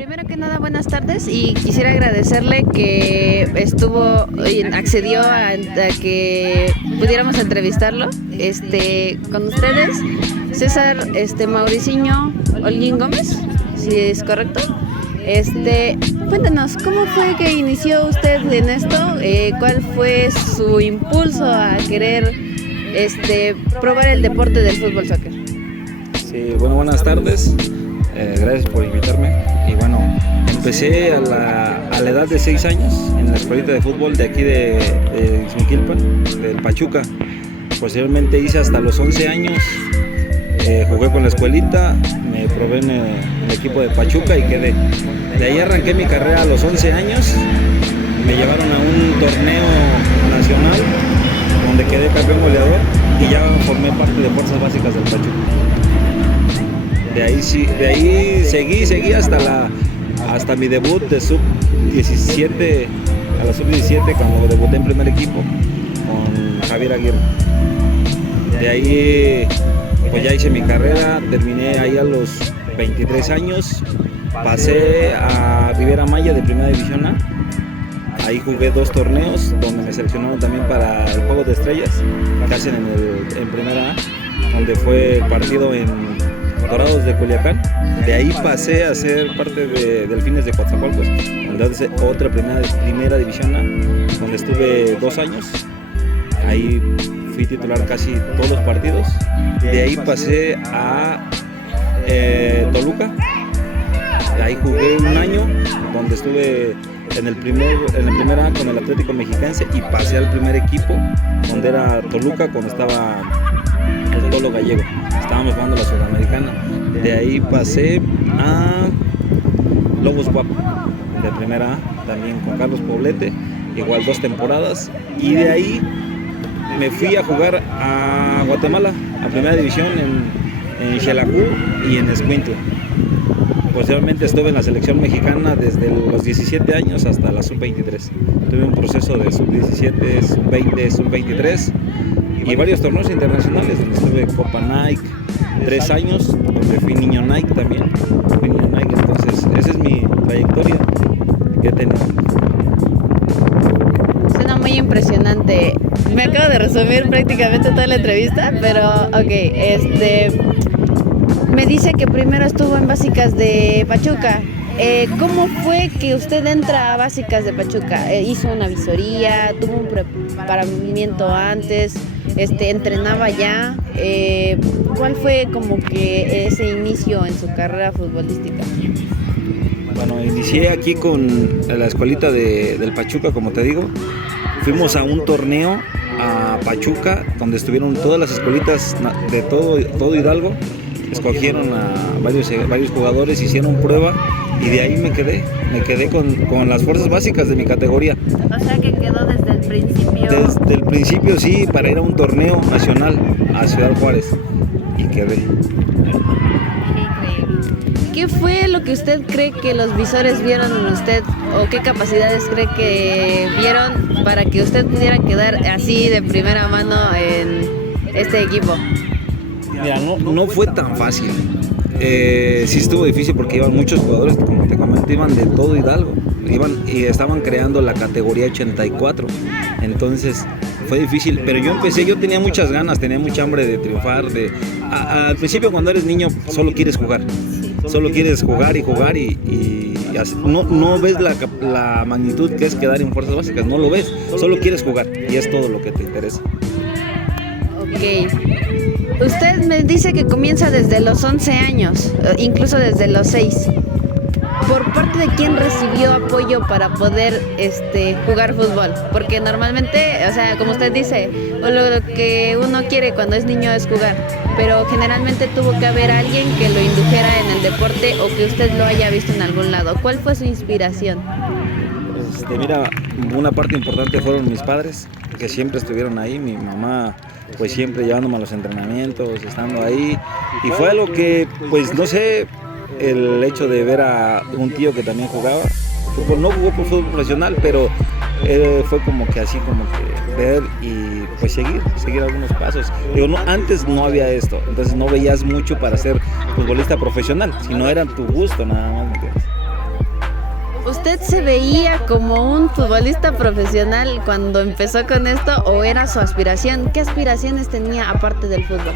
Primero que nada, buenas tardes y quisiera agradecerle que accedió a que pudiéramos entrevistarlo. Con ustedes, César Mauricinho Holguín Gómez, si es correcto. Cuéntanos, ¿cómo fue que inició usted en esto? ¿Cuál fue su impulso a querer probar el deporte del fútbol soccer? Sí, bueno, buenas tardes. Gracias por invitarme. Y bueno, empecé a la edad de 6 años en la escuelita de fútbol de aquí de Ixmiquilpan, del Pachuca. Posteriormente hice hasta los 11 años, jugué con la escuelita, me probé en el equipo de Pachuca y quedé. De ahí arranqué mi carrera a los 11 años, me llevaron a un torneo nacional donde quedé campeón goleador y ya formé parte de fuerzas básicas del Pachuca. De ahí seguí hasta mi debut de sub-17, a la sub-17 cuando debuté en primer equipo con Javier Aguirre. De ahí pues ya hice mi carrera, terminé ahí a los 23 años, pasé a Riviera Maya de Primera División A. Ahí jugué 2 torneos donde me seleccionaron también para el Juego de Estrellas que hacen en Primera A, donde fue el partido en Dorados de Culiacán. De ahí pasé a ser parte de Delfines de Coatzacoalcos, donde hace otra primera división A, donde estuve 2 años. Ahí fui titular casi todos los partidos. De ahí pasé a Toluca. Ahí jugué un año, donde estuve en el primer A con el Atlético Mexiquense y pasé al primer equipo, donde era Toluca cuando estaba el Tolo Gallego. Estábamos jugando la Sudamericana. De ahí pasé a Lobos Guapo de Primera A, también con Carlos Poblete, igual 2 temporadas. Y de ahí me fui a jugar a Guatemala, a Primera División en Xelajú y en Escuintla. Posteriormente estuve en la selección mexicana desde los 17 años hasta la sub-23. Tuve un proceso de sub-17, sub-20, sub-23 y varios torneos internacionales donde estuve Copa Nike 3 años, donde fui niño Nike también. Fui niño Nike, entonces esa es mi trayectoria que he tenido. Suena muy impresionante. Me acabo de resumir prácticamente toda la entrevista, pero ok, me dice que primero estuvo en Básicas de Pachuca. ¿Cómo fue que usted entra a Básicas de Pachuca? ¿Hizo una visoría? ¿Tuvo un preparamiento antes? ¿Entrenaba ya? ¿Cuál fue como que ese inicio en su carrera futbolística? Bueno, inicié aquí con la escuelita del Pachuca, como te digo. Fuimos a un torneo a Pachuca, donde estuvieron todas las escuelitas de todo Hidalgo. Escogieron a varios jugadores, hicieron prueba y de ahí me quedé con las fuerzas básicas de mi categoría. O sea que quedó desde el principio. Desde el principio sí, para ir a un torneo nacional a Ciudad Juárez y quedé. ¿Qué fue lo que usted cree que los visores vieron en usted o qué capacidades cree que vieron para que usted pudiera quedar así de primera mano en este equipo? Mira, no fue tan fácil. Sí estuvo difícil porque iban muchos jugadores, como te comenté, iban de todo Hidalgo. Y estaban creando la categoría 84. Entonces fue difícil, pero yo tenía muchas ganas, tenía mucha hambre de triunfar. Al principio, cuando eres niño, solo quieres jugar. Solo quieres jugar y no ves la magnitud que es quedar en fuerzas básicas, no lo ves, solo quieres jugar y es todo lo que te interesa. Ok. Usted me dice que comienza desde los 11 años, incluso desde los 6. ¿Por parte de quién recibió apoyo para poder jugar fútbol? Porque normalmente, o sea, como usted dice, lo que uno quiere cuando es niño es jugar, pero generalmente tuvo que haber alguien que lo indujera en el deporte o que usted lo haya visto en algún lado. ¿Cuál fue su inspiración? Mira, una parte importante fueron mis padres, que siempre estuvieron ahí. Mi mamá pues siempre llevándome a los entrenamientos, estando ahí, y fue algo que, pues no sé, el hecho de ver a un tío que también jugaba fútbol, no jugó por fútbol profesional, pero fue como que así, como que ver y pues seguir algunos pasos. Digo, antes no había esto, entonces no veías mucho para ser futbolista profesional, sino era tu gusto nada más, ¿me entiendes? ¿Usted se veía como un futbolista profesional cuando empezó con esto o era su aspiración? ¿Qué aspiraciones tenía aparte del fútbol?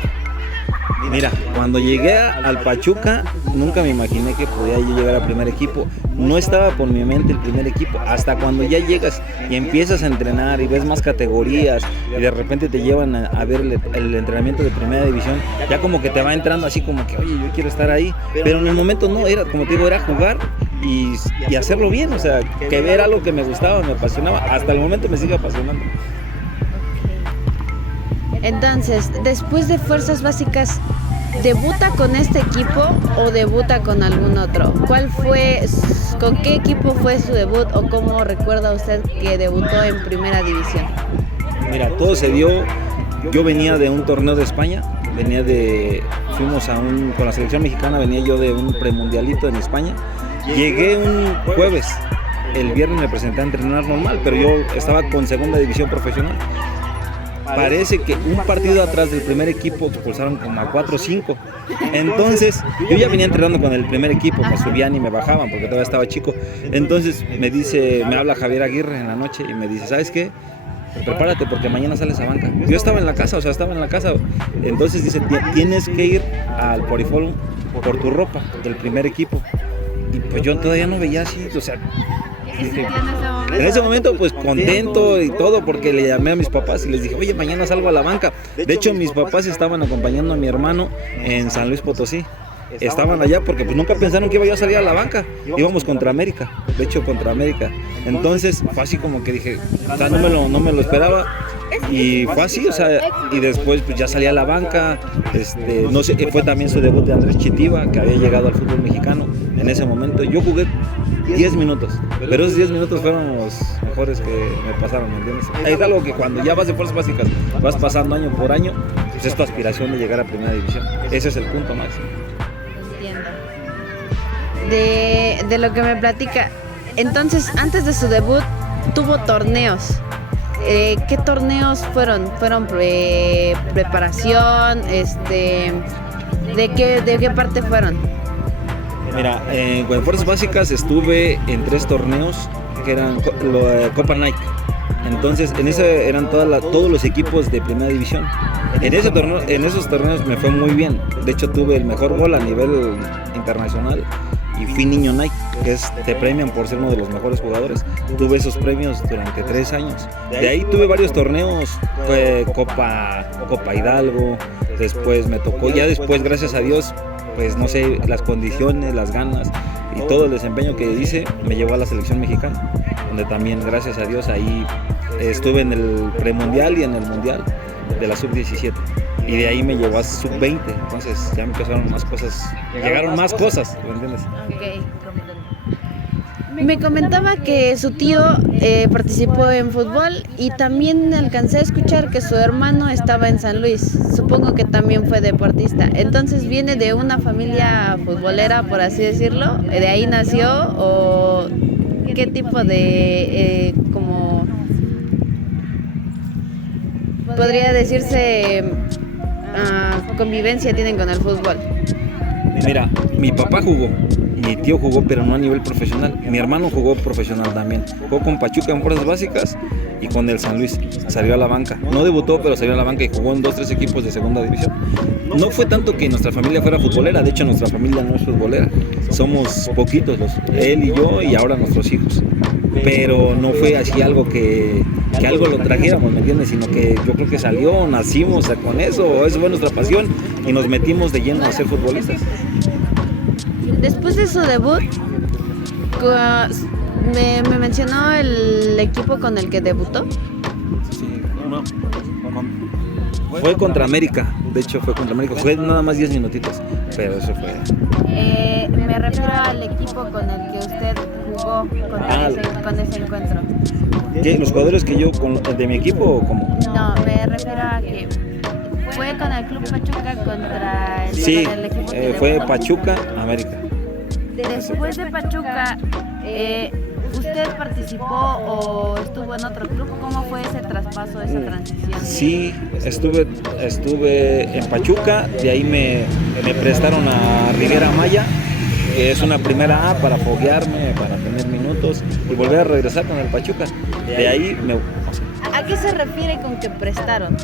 Mira, cuando llegué al Pachuca, nunca me imaginé que podía yo llegar al primer equipo. No estaba por mi mente el primer equipo. Hasta cuando ya llegas y empiezas a entrenar y ves más categorías y de repente te llevan a ver el entrenamiento de primera división, ya como que te va entrando así como que, oye, yo quiero estar ahí. Pero en el momento no, era, como te digo, era jugar y hacerlo bien. O sea, que ver algo que me gustaba, me apasionaba. Hasta el momento me sigue apasionando. Entonces, después de Fuerzas Básicas, ¿debuta con este equipo o debuta con algún otro? ¿Con qué equipo fue su debut o cómo recuerda usted que debutó en Primera División? Mira, todo se dio, yo venía de un torneo de España, con la selección mexicana, venía yo de un premundialito en España. Llegué un jueves, el viernes me presenté a entrenar normal, pero yo estaba con Segunda División Profesional. Parece que un partido atrás del primer equipo expulsaron como a 4 o 5. Entonces, yo ya venía entrenando con el primer equipo, me subían y me bajaban porque todavía estaba chico. Entonces me habla Javier Aguirre en la noche y me dice, ¿sabes qué? Prepárate porque mañana sales a banca. Yo estaba en la casa, Entonces dice, tienes que ir al Porifólum por tu ropa del primer equipo. Y pues yo todavía no veía así, o sea... Dije, en ese momento pues contento y todo porque le llamé a mis papás y les dije, oye, mañana salgo a la banca. De hecho, mis papás estaban acompañando a mi hermano en San Luis Potosí. Estaban allá porque pues nunca pensaron que iba yo a salir a la banca. Íbamos contra América, de hecho contra América. Entonces fue así como que dije, o sea, no me lo esperaba. Y fue así, o sea, y después pues ya salí a la banca. No sé, fue también su debut de Andrés Chitiva, que había llegado al fútbol mexicano. En ese momento yo jugué 10 minutos, pero esos 10 minutos fueron los mejores que me pasaron, ¿me entiendes? Es algo que cuando ya vas de Fuerzas Básicas, vas pasando año por año, pues es tu aspiración de llegar a Primera División. Ese es el punto máximo. Entiendo. De lo que me platica, entonces antes de su debut tuvo torneos. ¿Qué torneos fueron? ¿Fueron preparación? ¿De qué parte fueron? Mira, con Fuerzas Básicas estuve en 3 torneos que eran Copa Nike. Entonces, en ese eran todos los equipos de Primera División. En esos torneos me fue muy bien. De hecho, tuve el mejor gol a nivel internacional y fui niño Nike, que te premian por ser uno de los mejores jugadores. Tuve esos premios durante 3 años. De ahí tuve varios torneos, Copa Hidalgo, después me tocó, ya después, gracias a Dios, pues no sé, las condiciones, las ganas y todo el desempeño que hice me llevó a la selección mexicana, donde también, gracias a Dios, ahí estuve en el premundial y en el mundial de la sub-17. Y de ahí me llevó a sub-20, entonces ya me empezaron más cosas, llegaron más cosas, ¿me entiendes? Okay. Me comentaba que su tío participó en fútbol y también alcancé a escuchar que su hermano estaba en San Luis. Supongo que también fue deportista. Entonces, ¿viene de una familia futbolera, por así decirlo? ¿De ahí nació o qué tipo de, como podría decirse, convivencia tienen con el fútbol? Mira, mi papá jugó, mi tío jugó, pero no a nivel profesional. Mi hermano jugó profesional también. Jugó con Pachuca en Fuerzas Básicas y con el San Luis. Salió a la banca. No debutó, pero salió a la banca y jugó en 2-3 equipos de Segunda División. No fue tanto que nuestra familia fuera futbolera. De hecho, nuestra familia no es futbolera. Somos poquitos, él y yo y ahora nuestros hijos. Pero no fue así algo que algo lo trajéramos, ¿me entiendes? Sino que yo creo que salió, nacimos con eso, esa fue nuestra pasión y nos metimos de lleno a ser futbolistas. Después de su debut, me mencionó el equipo con el que debutó. Sí, fue contra América, de hecho fue contra América, fue nada más 10 minutitos, pero eso fue. Me refiero al equipo con el que usted jugó con ese encuentro. ¿Qué? ¿Los jugadores que yo de mi equipo o cómo? No, me refiero a que fue con el Club Pachuca contra el equipo que fue debutó. Pachuca, América. Después de Pachuca, ¿usted participó o estuvo en otro club? ¿Cómo fue ese traspaso, esa transición? Sí, estuve en Pachuca, de ahí me prestaron a Riviera Maya que es una primera A para foguearme, para tener minutos y volver a regresar con el Pachuca. De ahí ¿A qué se refiere con que prestaron?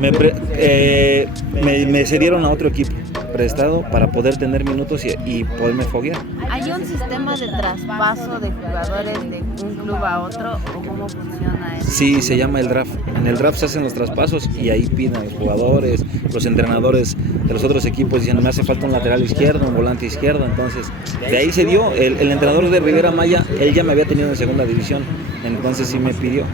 me cedieron a otro equipo prestado para poder tener minutos y poderme foguear. ¿Hay un sistema de traspaso de jugadores de un club a otro o cómo funciona eso? Sí, se llama el draft. En el draft se hacen los traspasos y ahí piden a los jugadores, los entrenadores de los otros equipos dicen me hace falta un lateral izquierdo, un volante izquierdo, entonces de ahí se dio. El entrenador de Rivera Maya, él ya me había tenido en segunda división, entonces sí me pidió.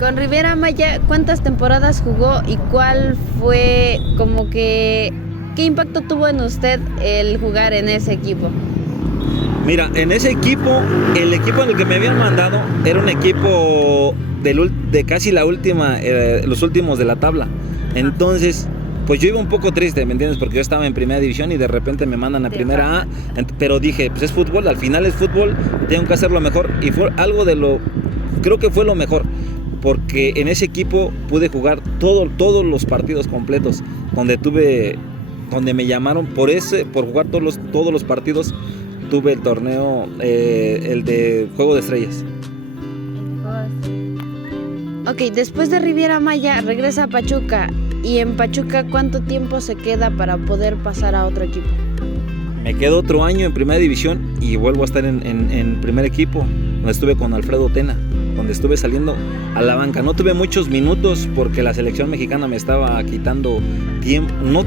Con Rivera Maya, ¿cuántas temporadas jugó y cuál fue como que qué impacto tuvo en usted el jugar en ese equipo? Mira, en ese equipo, el equipo en el que me habían mandado era un equipo de casi la última, los últimos de la tabla. Entonces, pues yo iba un poco triste, ¿me entiendes? Porque yo estaba en primera división y de repente me mandan a primera A, pero dije, pues es fútbol, al final es fútbol, tengo que hacerlo mejor y fue algo creo que fue lo mejor. Porque en ese equipo pude jugar todos los partidos completos, donde me llamaron por jugar todos los partidos, tuve el torneo, el de Juego de Estrellas. Ok, después de Riviera Maya regresa a Pachuca, y en Pachuca ¿cuánto tiempo se queda para poder pasar a otro equipo? Me quedo otro año en primera división y vuelvo a estar en primer equipo, donde estuve con Alfredo Tena, donde estuve saliendo a la banca. No tuve muchos minutos porque la selección mexicana me estaba quitando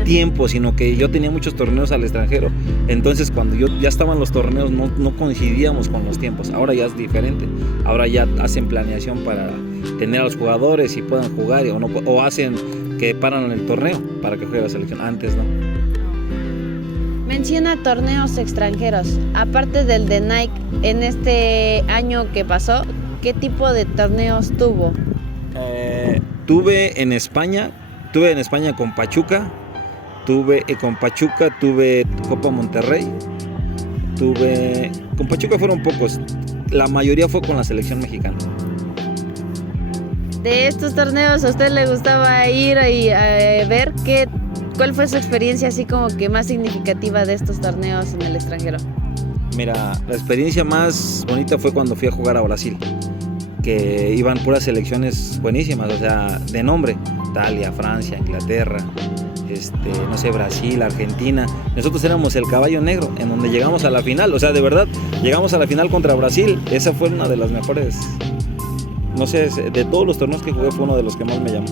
tiempo, sino que yo tenía muchos torneos al extranjero. Entonces cuando ya estaban los torneos no coincidíamos con los tiempos. Ahora ya es diferente. Ahora ya hacen planeación para tener a los jugadores y puedan jugar o hacen que paran el torneo para que juegue la selección. Antes no. Menciona torneos extranjeros. Aparte del de Nike, en este año que pasó, ¿qué tipo de torneos tuvo? Tuve en España con Pachuca, con Pachuca tuve Copa Monterrey, con Pachuca fueron pocos, la mayoría fue con la selección mexicana. De estos torneos, ¿a usted le gustaba ir y ver cuál fue su experiencia así como que más significativa de estos torneos en el extranjero? Mira, la experiencia más bonita fue cuando fui a jugar a Brasil, que iban puras selecciones buenísimas, o sea, de nombre, Italia, Francia, Inglaterra, no sé, Brasil, Argentina. Nosotros éramos el caballo negro, en donde llegamos a la final, o sea, de verdad, llegamos a la final contra Brasil. Esa fue una de las mejores, no sé, de todos los torneos que jugué fue uno de los que más me llamó.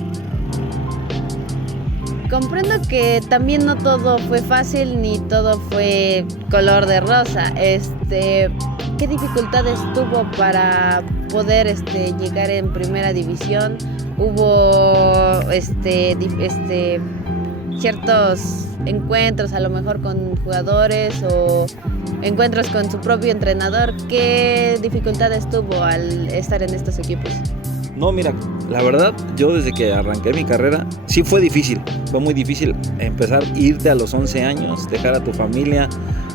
Comprendo que también no todo fue fácil ni todo fue color de rosa. ¿Qué dificultades tuvo para poder llegar en primera división? ¿Hubo ciertos encuentros a lo mejor con jugadores o encuentros con su propio entrenador? ¿Qué dificultades tuvo al estar en estos equipos? No, mira, la verdad, yo desde que arranqué mi carrera, sí fue difícil, fue muy difícil empezar, irte a los 11 años, dejar a tu familia,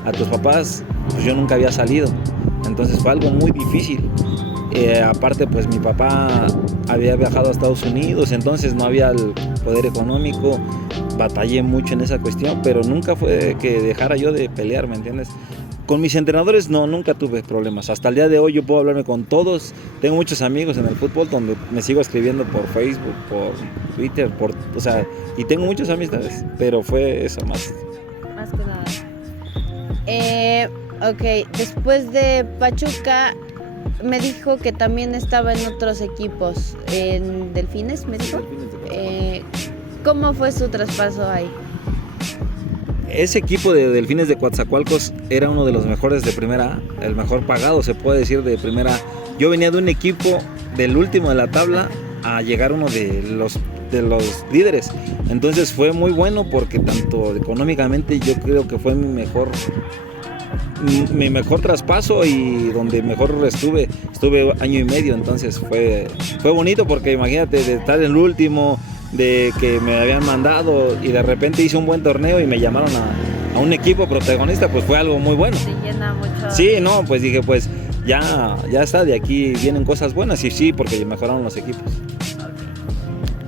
a tus papás, pues yo nunca había salido, entonces fue algo muy difícil. Aparte, pues mi papá había viajado a Estados Unidos, entonces no había el poder económico, batallé mucho en esa cuestión, pero nunca fue que dejara yo de pelear, ¿me entiendes? Con mis entrenadores nunca tuve problemas. Hasta el día de hoy yo puedo hablarme con todos. Tengo muchos amigos en el fútbol donde me sigo escribiendo por Facebook, por Twitter, y tengo muchas amistades, pero fue eso más. Más que nada. Ok, después de Pachuca me dijo que también estaba en otros equipos, en Delfines, me dijo. ¿Cómo fue su traspaso ahí? Ese equipo de Delfines de Coatzacoalcos era uno de los mejores de primera A, el mejor pagado, se puede decir, de primera A. Yo venía de un equipo del último de la tabla a llegar uno de los líderes. Entonces fue muy bueno porque tanto económicamente yo creo que fue mi mejor traspaso y donde mejor estuve año y medio. Entonces fue bonito porque imagínate de estar en el último, de que me habían mandado y de repente hice un buen torneo y me llamaron a un equipo protagonista, pues fue algo muy bueno. Se llena mucho. Sí, no, pues dije, pues ya está, de aquí vienen cosas buenas y sí, porque mejoraron los equipos.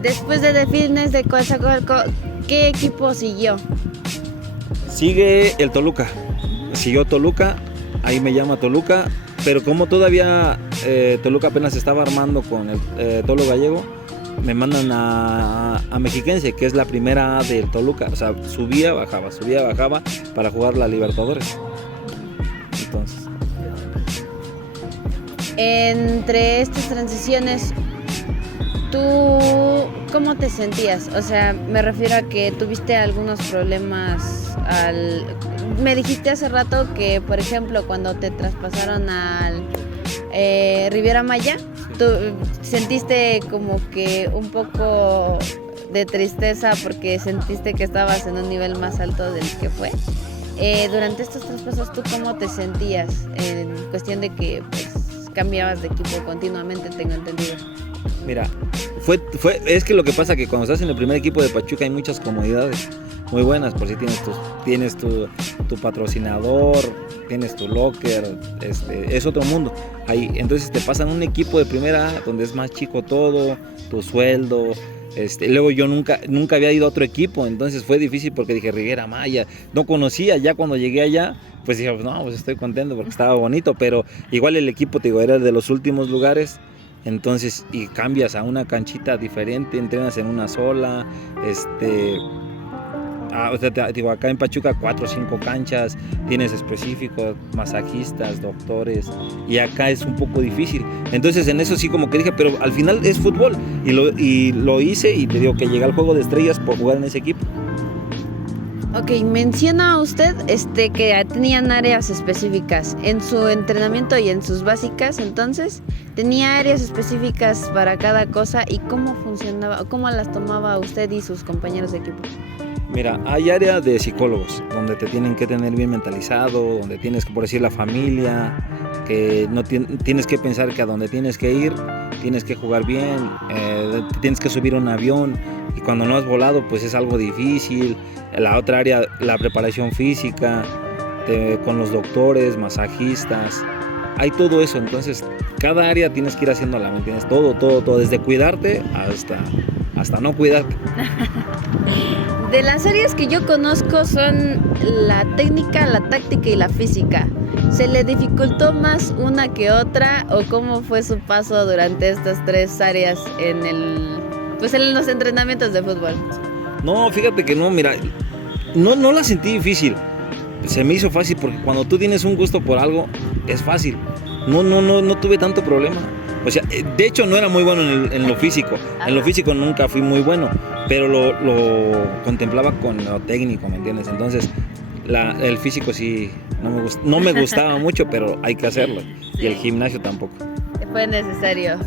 Después de Delfines de Coatzacoalcos, ¿qué equipo siguió? Sigue el Toluca. Siguió Toluca, ahí me llama Toluca, pero como todavía Toluca apenas se estaba armando con el Tolo Gallego, me mandan a Mexiquense, que es la primera del Toluca. O sea, subía, bajaba para jugar la Libertadores. Entonces, entre estas transiciones, ¿tú cómo te sentías? O sea, me refiero a que tuviste algunos problemas Me dijiste hace rato que, por ejemplo, cuando te traspasaron al Riviera Maya, tú sentiste como que un poco de tristeza porque sentiste que estabas en un nivel más alto del que fue. Durante estos traspasos, ¿tú cómo te sentías? En cuestión de que pues, cambiabas de equipo continuamente, tengo entendido. mira, es que lo que pasa es que cuando estás en el primer equipo de Pachuca hay muchas comodidades muy buenas, por si tienes tu patrocinador, tienes tu locker, es otro mundo. Ahí, entonces te pasan un equipo de primera donde es más chico todo, tu sueldo. Luego yo nunca había ido a otro equipo, entonces fue difícil porque dije Riviera Maya, no conocía. Ya cuando llegué allá, pues dije, no, pues estoy contento porque estaba bonito, pero igual el equipo, te digo, era de los últimos lugares. Entonces, y cambias a una canchita diferente, entrenas en una sola, o sea, te digo, acá en Pachuca 4 o 5 canchas, tienes específicos, masajistas, doctores, y acá es un poco difícil. Entonces en eso sí como que dije, pero al final es fútbol, y lo hice, y te digo que llegué al Juego de Estrellas por jugar en ese equipo. Ok, menciona usted que tenían áreas específicas en su entrenamiento y en sus básicas, entonces tenía áreas específicas para cada cosa. ¿Y cómo funcionaba, cómo las tomaba usted y sus compañeros de equipo? Mira, hay área de psicólogos, donde te tienen que tener bien mentalizado, donde tienes que, por decir, la familia, que no tienes que pensar que a donde tienes que ir, tienes que jugar bien, tienes que subir un avión, y cuando no has volado, pues es algo difícil. La otra área, la preparación física, con los doctores, masajistas, hay todo eso. Entonces, cada área tienes que ir haciéndola, ¿me entiendes? Todo, desde cuidarte hasta no cuidarte. De las áreas que yo conozco son la técnica, la táctica y la física. ¿Se le dificultó más una que otra o cómo fue su paso durante estas 3 áreas en los entrenamientos de fútbol? No, fíjate que no, mira, no la sentí difícil. Se me hizo fácil porque cuando tú tienes un gusto por algo, es fácil. No tuve tanto problema. O sea, de hecho no era muy bueno en lo físico. En lo físico nunca fui muy bueno, pero lo contemplaba con lo técnico, ¿me entiendes? Entonces, el físico sí no me gustaba mucho, pero hay que hacerlo. Sí. Y el gimnasio tampoco. Fue necesario.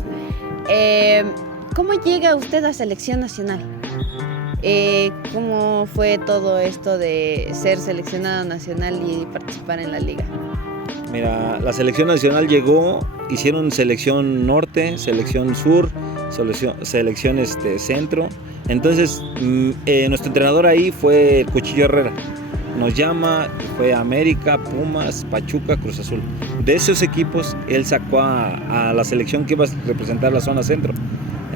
¿Cómo llega usted a selección nacional? ¿Cómo fue todo esto de ser seleccionado nacional y participar en la liga? Mira, la selección nacional llegó, hicieron selección norte, selección sur, selección centro. Entonces, nuestro entrenador ahí fue el Cuchillo Herrera. Nos llama, fue América, Pumas, Pachuca, Cruz Azul. De esos equipos, él sacó a la selección que iba a representar la zona centro.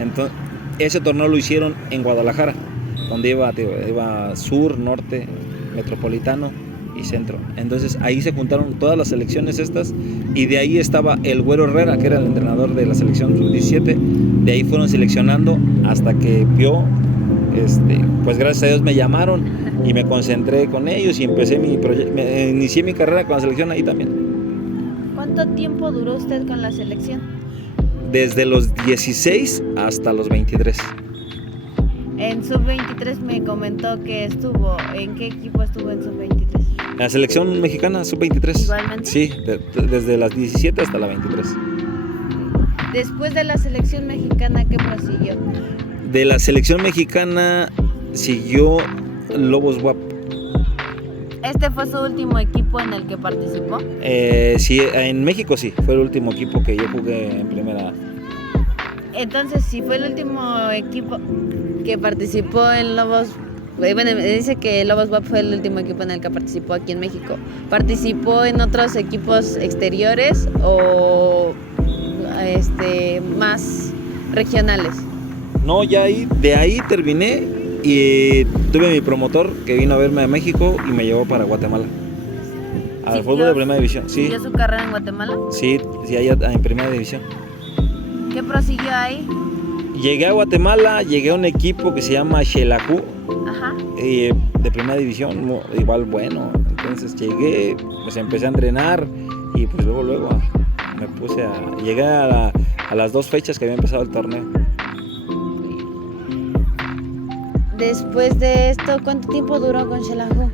Entonces, ese torneo lo hicieron en Guadalajara, donde iba sur, norte, metropolitano y centro. Entonces ahí se juntaron todas las selecciones estas, y de ahí estaba el Güero Herrera, que era el entrenador de la selección sub-17. De ahí fueron seleccionando hasta que vio, pues gracias a Dios me llamaron y me concentré con ellos y inicié mi carrera con la selección ahí también. ¿Cuánto tiempo duró usted con la selección? Desde los 16 hasta los 23. En sub-23 me comentó que estuvo. ¿En qué equipo estuvo en sub-23? La selección mexicana sub-23. ¿Igualmente? Sí, desde las 17 hasta la 23. Después de la selección mexicana, ¿qué prosiguió? De la selección mexicana siguió Lobos WAP. ¿Este fue su último equipo en el que participó? Sí, en México sí, fue el último equipo que yo jugué en primera. Entonces, si fue el último equipo que participó en Lobos, bueno, me dice que Lobos WAP fue el último equipo en el que participó aquí en México. ¿Participó en otros equipos exteriores o más regionales? No, ya de ahí terminé Y tuve mi promotor que vino a verme a México y me llevó para Guatemala. Al fútbol de primera división, sí. ¿Siguió su carrera en Guatemala? Sí, allá en primera división. ¿Qué prosiguió ahí? Llegué a Guatemala, llegué a un equipo que se llama Xelajú, Ajá. de primera división, igual bueno. Entonces llegué, pues empecé a entrenar y pues luego me puse llegué a las 2 fechas que había empezado el torneo. Después de esto, ¿cuánto tiempo duró con Xelajú?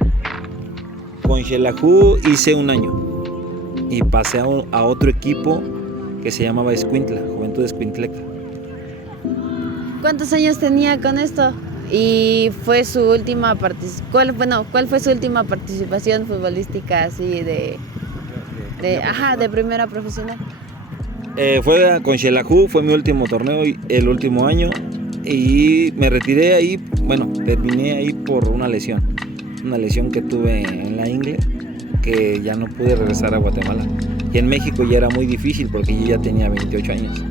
Con Xelajú hice 1 año y pasé a otro equipo que se llamaba Escuintla, Juventud Escuintleca. ¿Cuántos años tenía con esto? Y fue su última ¿cuál fue su última participación futbolística así de primera profesional? Fue con Xelajú, fue mi último torneo, el último año, y me retiré ahí, terminé ahí por una lesión que tuve en la ingle, que ya no pude regresar a Guatemala. Y en México ya era muy difícil porque yo ya tenía 28 años,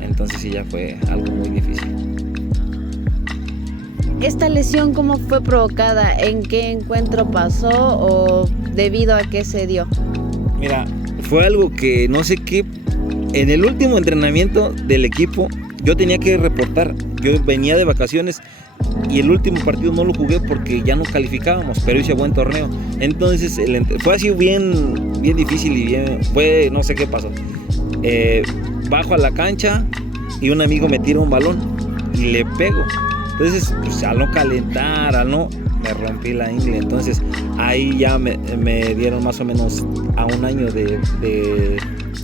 entonces sí ya fue algo muy difícil. ¿Esta lesión cómo fue provocada? ¿En qué encuentro pasó o debido a qué se dio? Mira, fue algo que no sé qué. En el último entrenamiento del equipo yo tenía que reportar. Yo venía de vacaciones y el último partido no lo jugué porque ya no calificábamos, pero hice buen torneo. Entonces fue así bien difícil y no sé qué pasó. Bajo a la cancha y un amigo me tira un balón y le pego. Entonces, pues, al no calentar, me rompí la ingle. Entonces, ahí ya me dieron más o menos a 1 año de que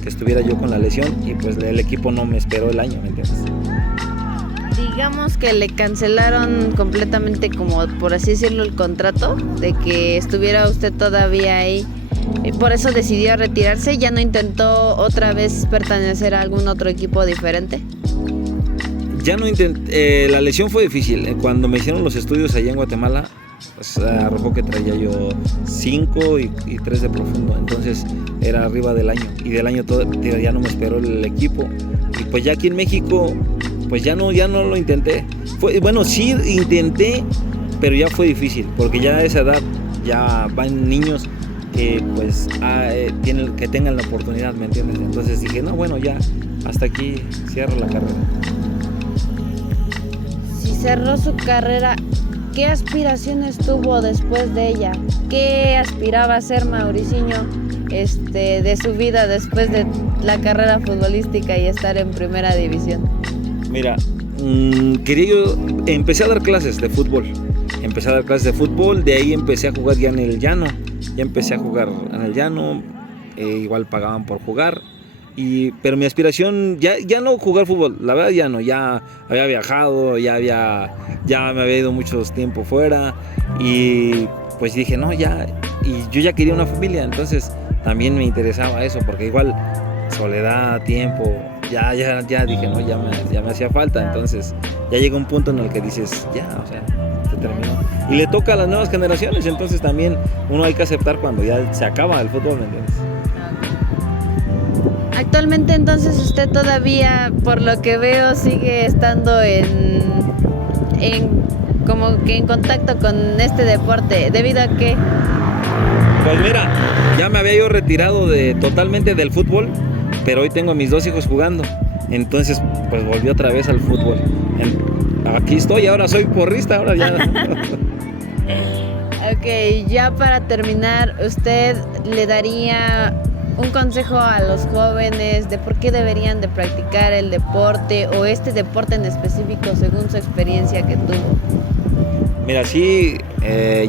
estuviera yo con la lesión y pues el equipo no me esperó el año, ¿me entiendes? Digamos que le cancelaron completamente, como por así decirlo, el contrato de que estuviera usted todavía ahí. Por eso decidió retirarse. ¿Ya no intentó otra vez pertenecer a algún otro equipo diferente? Ya no intenté, la lesión fue difícil. Cuando me hicieron los estudios allá en Guatemala, pues arrojó que traía yo 5 y 3 de profundo, entonces era arriba del año, y del año todo ya no me esperó el equipo, y pues ya aquí en México, pues ya no lo intenté. Sí intenté, pero ya fue difícil, porque ya a esa edad ya van niños que pues que tengan la oportunidad, ¿me entiendes? Entonces dije, ya, hasta aquí cierro la carrera. Si cerró su carrera, ¿qué aspiraciones tuvo después de ella? ¿Qué aspiraba a ser Mauricinho de su vida después de la carrera futbolística y estar en primera división? Mira, empecé a dar clases de fútbol. De ahí empecé a jugar ya en el llano. Igual pagaban por jugar. Pero mi aspiración, ya no jugar fútbol, la verdad ya no, ya había viajado, ya me había ido mucho tiempo fuera, y pues dije, y yo ya quería una familia, entonces también me interesaba eso, porque igual soledad, tiempo, ya dije, ya me hacía falta, entonces ya llega un punto en el que dices, se terminó. Y le toca a las nuevas generaciones, entonces también uno hay que aceptar cuando ya se acaba el fútbol, ¿me entiendes? Actualmente entonces usted todavía, por lo que veo, sigue estando en contacto con este deporte. ¿Debido a qué? Pues mira, ya me había yo retirado totalmente del fútbol, pero hoy tengo a mis 2 hijos jugando. Entonces pues volví otra vez al fútbol. Aquí estoy, ahora soy porrista, ahora ya. Ok, ya para terminar, ¿usted le daría un consejo a los jóvenes de por qué deberían de practicar el deporte o este deporte en específico según su experiencia que tuvo? Mira, sí,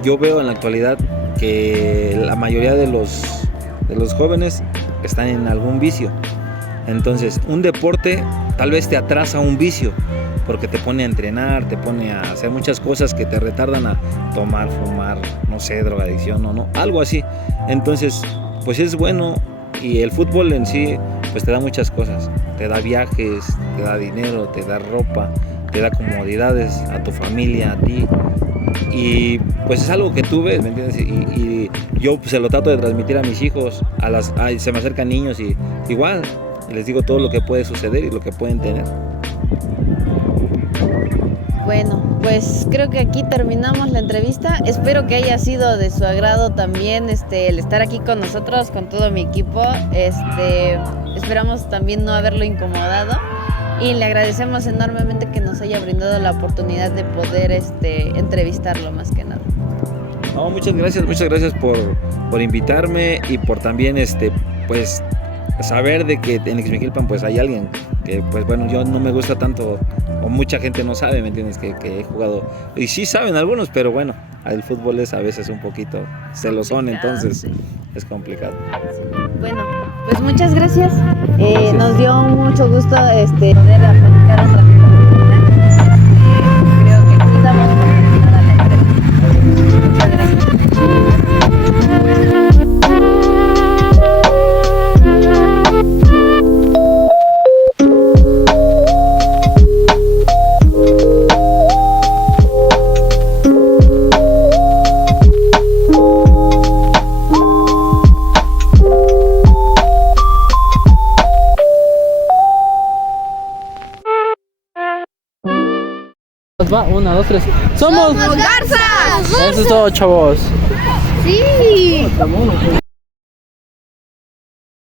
yo veo en la actualidad que la mayoría de los jóvenes están en algún vicio. Entonces, un deporte tal vez te atrasa a un vicio, porque te pone a entrenar, te pone a hacer muchas cosas que te retardan a tomar, fumar, drogadicción o algo así. Entonces, pues es bueno. Y el fútbol en sí, pues te da muchas cosas. Te da viajes, te da dinero, te da ropa, te da comodidades a tu familia, a ti. Y pues es algo que tú ves, ¿me entiendes? Y yo se lo trato de transmitir a mis hijos, se me acercan niños y igual les digo todo lo que puede suceder y lo que pueden tener. Bueno, pues creo que aquí terminamos la entrevista. Espero que haya sido de su agrado también el estar aquí con nosotros, con todo mi equipo. Esperamos también no haberlo incomodado y le agradecemos enormemente que nos haya brindado la oportunidad de poder entrevistarlo más que nada. No, muchas gracias por invitarme y por también pues saber de que en Ixmiquilpan pues hay alguien que pues bueno, yo no me gusta tanto, o mucha gente no sabe, ¿me entiendes? Que he jugado, y sí saben algunos, pero bueno, el fútbol es a veces un poquito celosón, entonces sí. es complicado. Bueno, pues muchas gracias. Nos dio mucho gusto poder platicar un ratito. Creo que aquí damos por terminada la entrevista. Muchas gracias. Va, 1, 2, 3. ¡Somos ¡Garzas! Eso es todo, chavos. Sí.